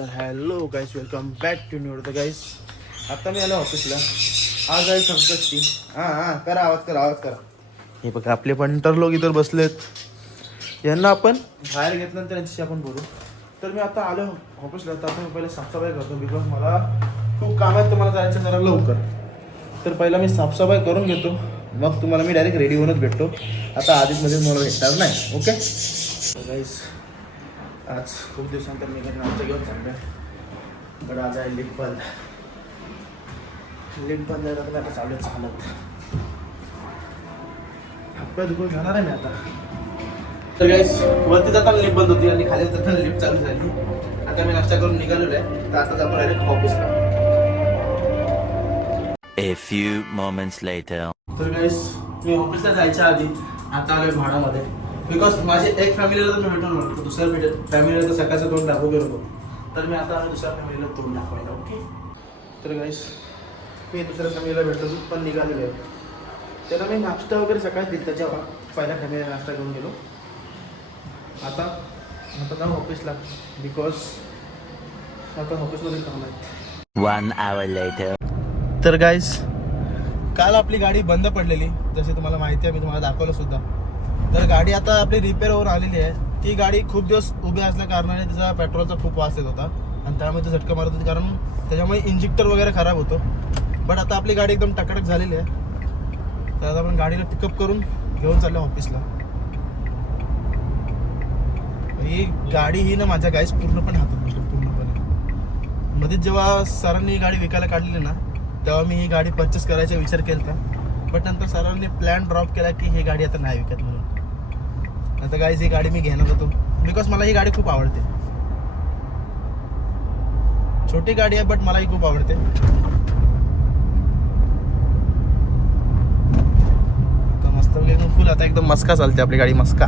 तर hello guys, welcome back to new video. Guys आता मी आलो ऑफिसला. आज आहे संकष्टी. हां करा आवाज करा. हे बघा आपले पंटर लोक इतर बसलेत. यांना आपण बाहेर घेतल्यानंतर यांच्याशी आपण बोलू. तर मी आता आलो ऑफिसला. तर आता मी पहिले साफसफाई करतो बिकॉज मला खूप काम आहेत. तर मला जायचं जरा लवकर. तर पहिला मी साफसफाई करून घेतो, मग तुम्हाला मी डायरेक्ट रेडी होऊनच भेटतो. आता आधीच मला भेटणार नाही. ओके गाईस, आज खूप दिवसानंतर मी काही नाश्ता घेऊन चाललो आहे. पण आज आहे लिफ्ट बंद आहे. तर आता चालू आहे चालत. हातपाय दुखून जाणार आहे मी आता. तर गाईस, वरती जाताना लिफ्ट बंद होती आणि खाली जाताना लिफ्ट चालू झाली. आता मी नाश्ता करून निघालेलो आहे. तर आता जातो डायरेक्ट ऑफिसला. A few moments later. तर गाईस, मी ऑफिसला जायच्या आधी आता आलोय भाडामध्ये. बिकॉज माझी एक फॅमिलीला तर मी भेटून म्हणतो, दुसऱ्या फॅमिलीला तर सकाळचं तोंड दाखवू गेलो. तर मी आता आलो दुसऱ्या फॅमिलीला तोंड दाखवायला. ओके. तर गाईस, मी दुसऱ्या फॅमिलीला भेटलो पण निघालेलो आहे. त्याला मी नाश्ता वगैरे सकाळी दिला. त्याच्या पहिल्या फॅमिलीला नाश्ता घेऊन गेलो. आता जाऊ ऑफिसला बिकॉज आता ऑफिसमध्ये काम आहेत. 1 hour later. तर गाईस, काल आपली गाडी बंद पडलेली, जसे तुम्हाला माहिती आहे, मी तुम्हाला दाखवलं सुद्धा. तर गाडी आता आपली रिपेअर होऊन आलेली आहे. ती गाडी खूप दिवस उभी असल्या कारणाने तिचा पेट्रोलचा खूप वास येत होता आणि त्यामुळे तो झटका मारत होती, कारण त्याच्यामुळे इंजेक्टर वगैरे खराब होतो. बट आता आपली गाडी एकदम टकाटक झालेली आहे. तर आता आपण गाडीला पिकअप करून घेऊन चाललो ऑफिसला. ही गाडी ही ना माझ्या गाईस पूर्णपणे हातात बसली, पूर्णपणे. मध्ये जेव्हा सरांनी ही गाडी विकायला काढलेली ना, तेव्हा मी ही गाडी परचेस करायचा विचार केला होता. बट नंतर सरांनी प्लॅन ड्रॉप केला की ही गाडी आता नाही विकत म्हणून. आता गाईज ही गाडी मी घेणार होतो बिकॉज मला ही गाडी खूप आवडते. छोटी गाडी आहे बट मला ही खूप आवडते. आता मस्त एकदम फुल, आता एकदम मस्का चालते आपली गाडी, मस्का.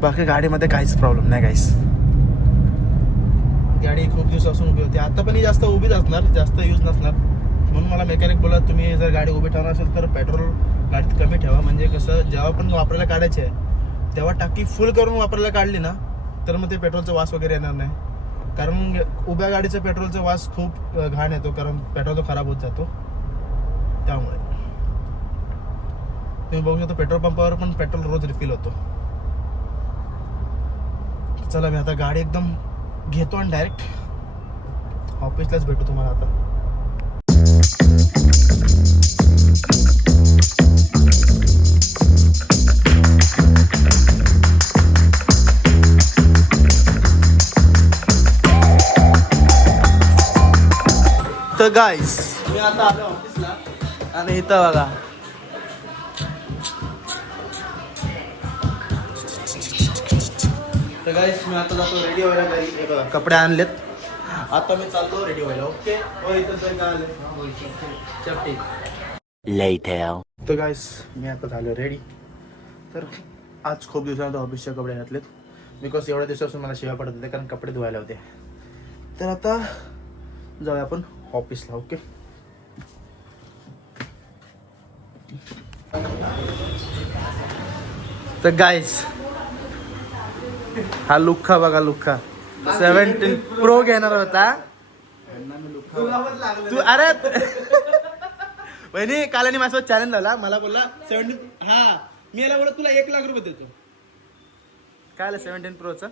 बाकी गाडीमध्ये काहीच प्रॉब्लेम नाही गाईस. गाडी खूप दिवसापासून उभी होती. आता पण ही जास्त उभीच असणार, जास्त यूज नसणार. म्हणून मला मेकॅनिक बोला, तुम्ही जर गाडी उभी ठेवणार असेल तर पेट्रोल गाडीत कमी ठेवा. म्हणजे कसं, जेव्हा पण वापरायला काढायची आहे तेव्हा टाकी फुल करून वापरायला काढली ना, तर मग ते पेट्रोलचा वास वगैरे येणार नाही. कारण उभ्या गाडीचा पेट्रोलचा वास खूप घाण येतो, कारण पेट्रोल तो खराब होत जातो. त्यामुळे तुम्ही बघू शकता पेट्रोल पंपावर पण पेट्रोल रोज रिफिल होतो. चला, मी आता गाडी एकदम घेतो आणि डायरेक्ट ऑफिसलाच भेटू तुम्हाला आता. तर गाईस, मी आता आलो ऑफिसला आणि इथं बघा तर गाईस, मी आता जातो रेडी व्हायला घरी. हे बघा कपडे आणलेत. आता मी चालतो रेडी व्हायला. ओके. हो, इथं तर काय आले Later. तर गाईस, मी आता झालो रेडी. तर आज खूप दिवसानंतर ऑफिसचे कपडे घातलेत बिकॉज एवढ्या दिवसापासून मला शिवाय पडत होते, कारण कपडे धुवायला होते. तर आता जाऊया आपण ऑफिसला. ओके. तर गाईस, हा लुक्का बघा, लुक्का 17 Pro घेणार होता तू. अरे वहिनी, काल माझ्यासोबत चॅलेंज झाला. मला बोलला 17. हा, मी याला बोलत तुला 1 लाख रुपये देतो. काय आलं 17 Proचं?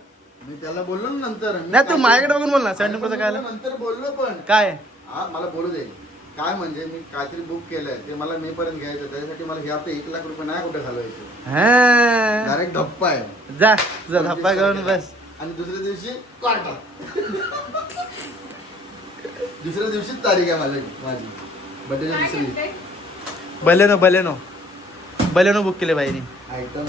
मी त्याला बोललो ना नंतर. नाही, तू माझ्याकडे बघून बोल ना. 17 Proचं काय आलं नंतर बोललो पण काय. हा, मला बोलू दे. काय म्हणजे मी काहीतरी बुक केलंय, ते मला मे पर्यंत घ्यायचं. त्याच्यासाठी मला हे हप्ते 1 लाख रुपये नाही कुठे घालवायचे. हा, डायरेक्ट धप्पा आहे. जा धप्पा घेऊन बस. आणि दुसऱ्या दिवशी क्वार्टर. दुसऱ्या दिवशीच तारीख आहे माझी बर्थडेच्या दुसरी. बलेनो बुक केले बाईने. Item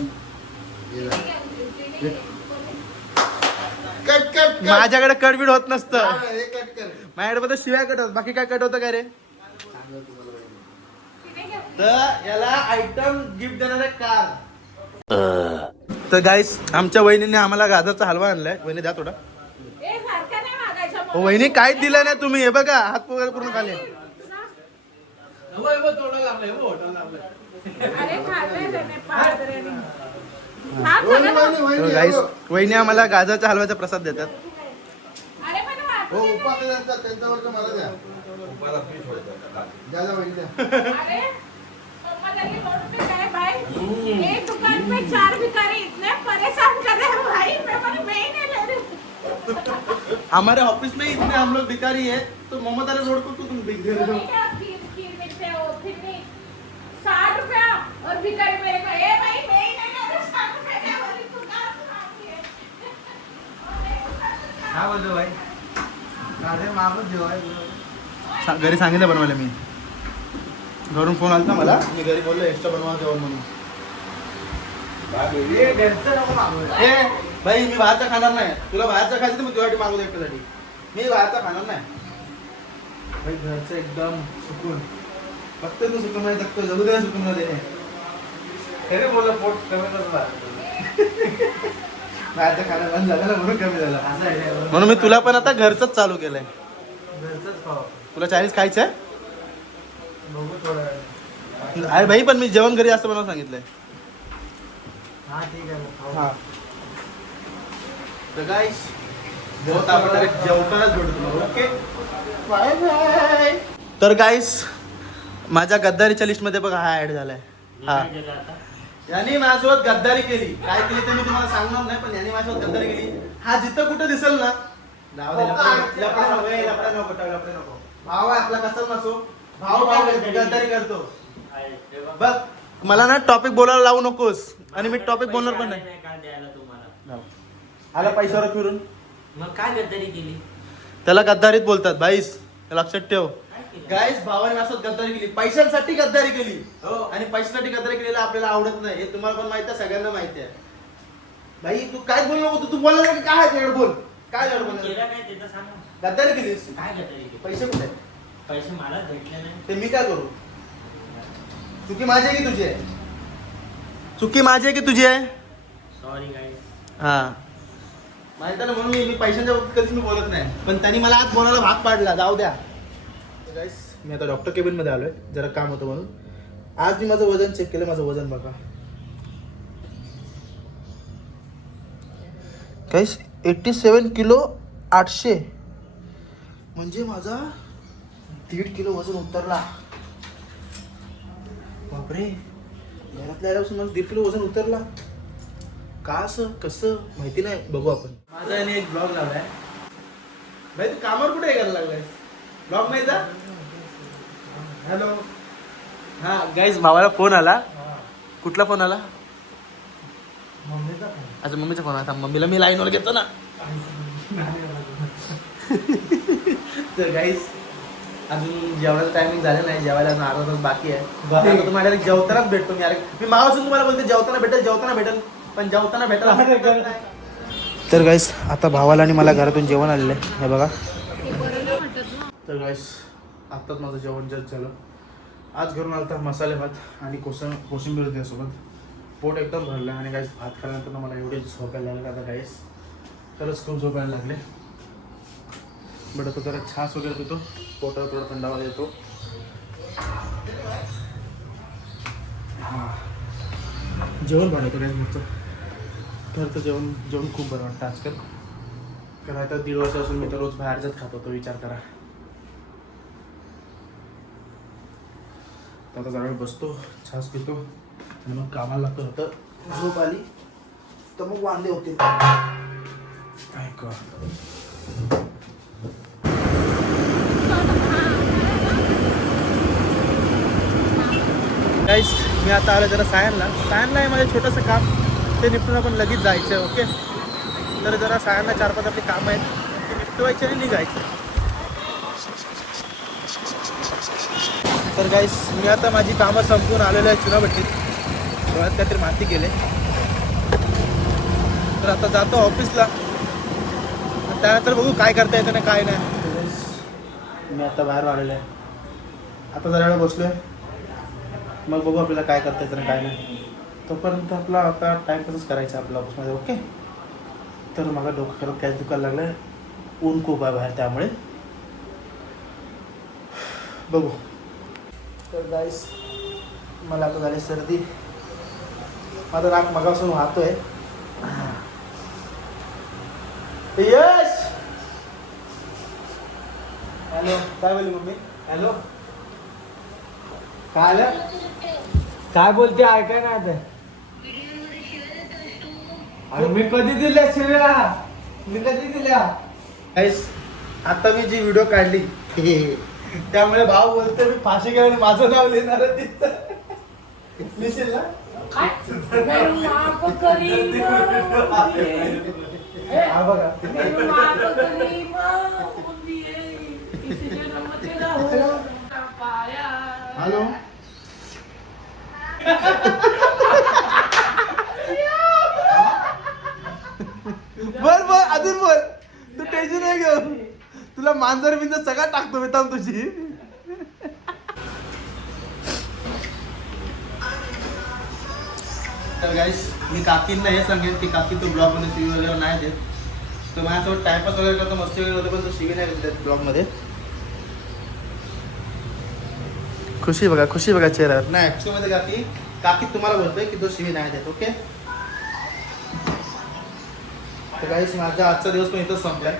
cut cut. माझ्याकडे कटबीट होत नसतं. हे कट कर. माझ्याकडे फक्त शिवाय कट होत, बाकी काय कट होतं काय रे. सांगतो तुम्हाला पाहिजे. तर याला आयटम गिफ्ट देणार आहे कार. तर गाईस, आमच्या वहिनीने आम्हाला गाजरचा हलवा आणलाय. वहिनी द्या थोडा. वहिनी काहीच दिलं नाही तुम्ही. हे बघा, हात वगैरे पूर्ण खाली. नाव सांगा ना. गाईस वहिनी आम्हाला गाजरच्या हलव्याचा प्रसाद देतात. अरे पण हो वापस उपास त्यांचा त्यांच्यावरचं मला द्या द्या वहिनी द्या. अरे मम्मा लगे रोड पे गए भाई, एक दुकान पे 4 भिखारी इतने परेशान कर रहे हैं भाई, मैं ही नहीं ले रही. हमारे ऑफिस में इतने हम लोग भिखारी है तो मोहम्मद अली रोड को तुम बिक दे रहे हो. खीर मिलते हो फिर भी 60 रुपया और भिखारी मेरे को, ए भाई मैं ही नहीं ले रही, 60 रुपया क्या बोली तू, कहाँ से मांगी है? काय बोलतो भाई? घरी सांगितलं बनवायला मी. घरून फोन आलता मला, मी घरी बोललो एक्स्ट्रा बनवा जेवण म्हणून. ए भाई मी बाहेरचा खाणार नाही. तुला बाहेरचा खायचं तर मी तुझ्यासाठी मागवतो एकट्यासाठी. मी बाहेरचा खाणार नाही भाई. घरचं एकदम सुकून. फक्त तू सुकून नाही जगतो, जगू दे सुकून मध्ये. खरे बोल पोट कमी बाहेरचं खाणं बंद झालं ना म्हणून कमी झालं. म्हणून मी तुला पण आता घरचंच चालू केलंय. तुला चायनीज खायचंय? अरे भाई पण मी जेवण घरी असं बनवून सांगितलंय. हा तर गाईस बहुत आपण जेवतानाच भेटतो. Okay bye bye. तर गाईस माझ्या गद्दारीच्या लिस्ट मध्ये बघा हा ऍड झालाय. हा याने माझ्यासोबत गद्दारी केली. काय केली ते मी तुम्हाला सांगणार नाही, पण याने माझ्यासोबत गद्दारी केली. हा जिथं कुठं दिसेल ना, जाऊ दे, लफडा नको. भाव आहे आपला कसा नसो, भाव गद्दारी करतो. बघ मला ना टॉपिक बोलायला लावू नकोस, आणि मी टॉपिक बोलणार पण नाही. आला पैशावर फिरून मग काय गद्दारी केली? त्याला गद्दारीत बोलतात भाईस, लक्षात ठेव. गाईस भावाने माझ्यासोबत गद्दारी केली, पैशांसाठी गद्दारी केली. आणि पैशासाठी गद्दारी केलेला आपल्याला आवडत नाही, हे तुम्हाला पण माहिती आहे, सगळ्यांना माहिती आहे. भाई तू काय बोलू नको, तू बोलला की काय आहे बोल. काय बोल केलं काय ते तर सांग. गद्दारी केलीस. काय गद्दारी केली? पैसे कुठे आहेत? पैसे मला भेटले नाही. ते मी काय करू? चुकी माझी आहे की तुझी आहे? चुकी माझी आहे की तुझी आहे? सॉरी गाईस. हा माहिती आहे ना, म्हणून मी पैशांच्या बाबतीत कधीच मी बोलत नाही. पण त्यांनी मला आज बोलायला भाग पाडला. जाऊ द्या गाईस, मी आता डॉक्टर केबिन मध्ये आलोय, जरा काम होतं म्हणून. आज मी माझं वजन चेक केलं. माझं वजन बघा गाईस, 87 किलो 800. म्हणजे माझा 1.5 किलो वजन उतरला. बापरे, घरातल्या आल्यापासून माझं 1.5 किलो वजन उतरला. का असं कसं माहिती नाही, बघू आपण. माझा याने एक ब्लॉग लावलाय. भाई तू कामावर कुठे करायला लागलाय? ब्लॉग नाही जा. हॅलो. हा गाईज भावाला फोन आला. कुठला फोन आला? अच्छा मम्मीचा फोन आला. मम्मीला मी लाईनवर घेतो ना. तर गाईज अजून जेवणाचं टायमिंग झालं नाही, जेवायला अजून अर्धा तास बाकी आहे. तुम्हाला जेवतानाच भेटतो मी. अरे मी मागासून तुम्हाला बोलते जेवताना भेटेल पण जेवताना भेटायला. तर गाईस आता भावाला आणि मला घरातून जेवण आलेलं आहे, हे बघा. तर गाईस आत्ताच माझं जेवण जस्ट झालं. आज घरून आलता मसाले भात आणि कोशिंबीर होती त्यासोबत. पोट एकदम भरलं आणि गाईस भात खाल्यानंतर मला एवढे झोपायला लागले. आता गाईस खरंच खूप झोपायला लागले. बट आता जरा छास वगैरे पितो, पोटाला थोडा थंडावा येतो. हां जेवण बनवतो गाईस मस्त. घरचं जेवण खूप बरं वाटतं आजकाल. कारण आता 1.5 वर्षापासून मी तर रोज बाहेरच खात होतो, विचार करा. आता जरा वेळ बसतो, छास पितो आणि मग कामाला लागतो. होतं झोप आली तर मग वांदे होते. काय का गाईस मी आता आलो जरा सायनला आहे माझं छोटंसं काम. ते निपटून आपण लगेच जायचं. ओके तर जरा सायनला 4-5 आपली कामं आहेत, ते निपटवायचे आणि निघायचं. तर गाईस मी आता माझी कामं संपवून आलेलो आहे चुनाभट्टीत. डोळ्यात काहीतरी माती केले. तर आता जातो ऑफिसला, त्यानंतर बघू काय करता येतं ना काय नाही. मी आता बाहेर आलेलो आहे. आता जरा वेळ बसलो आहे, मग बघू आपल्याला काय करता येतं ना काय नाही. तोपर्यंत आपला आता टाईमपासच करायचा आपल्या ऑफिसमध्ये. ओके तर मला डोकं करत काहीच दुखायला लागलं आहे. ऊन खूप आहे बाहेर, त्यामुळे बघू. तर गाईस मला आता झाली सर्दी. माझा राग मगापासून वाहतोय. यश हॅलो, काय बोलली मम्मी? हॅलो, काय आलं? काय बोलते ऐकाय ना आता. अरे मी कधी दिल्या शिव्या? मी कधी दिल्या? आता मी जी व्हिडिओ काढली त्यामुळे भाऊ बोलते मी फाशी घ्यायला माझं नाव लिहिणार आहे तिथं. लिहिशील ना? हा बघा. हॅलो, बोल बोल अजून बोल. तू टेन्शन नाही घेऊ. तुला मांजर बिंजर सगळा टाकतो मी. थांब तुझी. तर गाईस मी काकींना हे सांगेन की काकी तो ब्लॉग मध्ये शिवी वगैरे नाही देत. तो माझ्यासोबत टाइमपास वगैरे करतो, मस्ती वगैरे होते, पण तो शिवी नाही देत ब्लॉग मध्ये. खुशी बघा चेहऱ्यावर. नाही ऍक्च्युअली मध्ये काकी तुम्हाला बोलतोय की तो शिवी नाही देत. ओके. तर गाईस माझा आजचा दिवस पण इथंच संपलाय.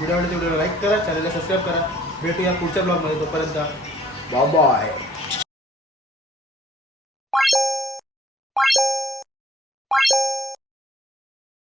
व्हिडिओ लाईक करा, चॅनलला सबस्क्राईब करा. भेटूया पुढच्या ब्लॉगमध्ये. तोपर्यंत बाय बाय.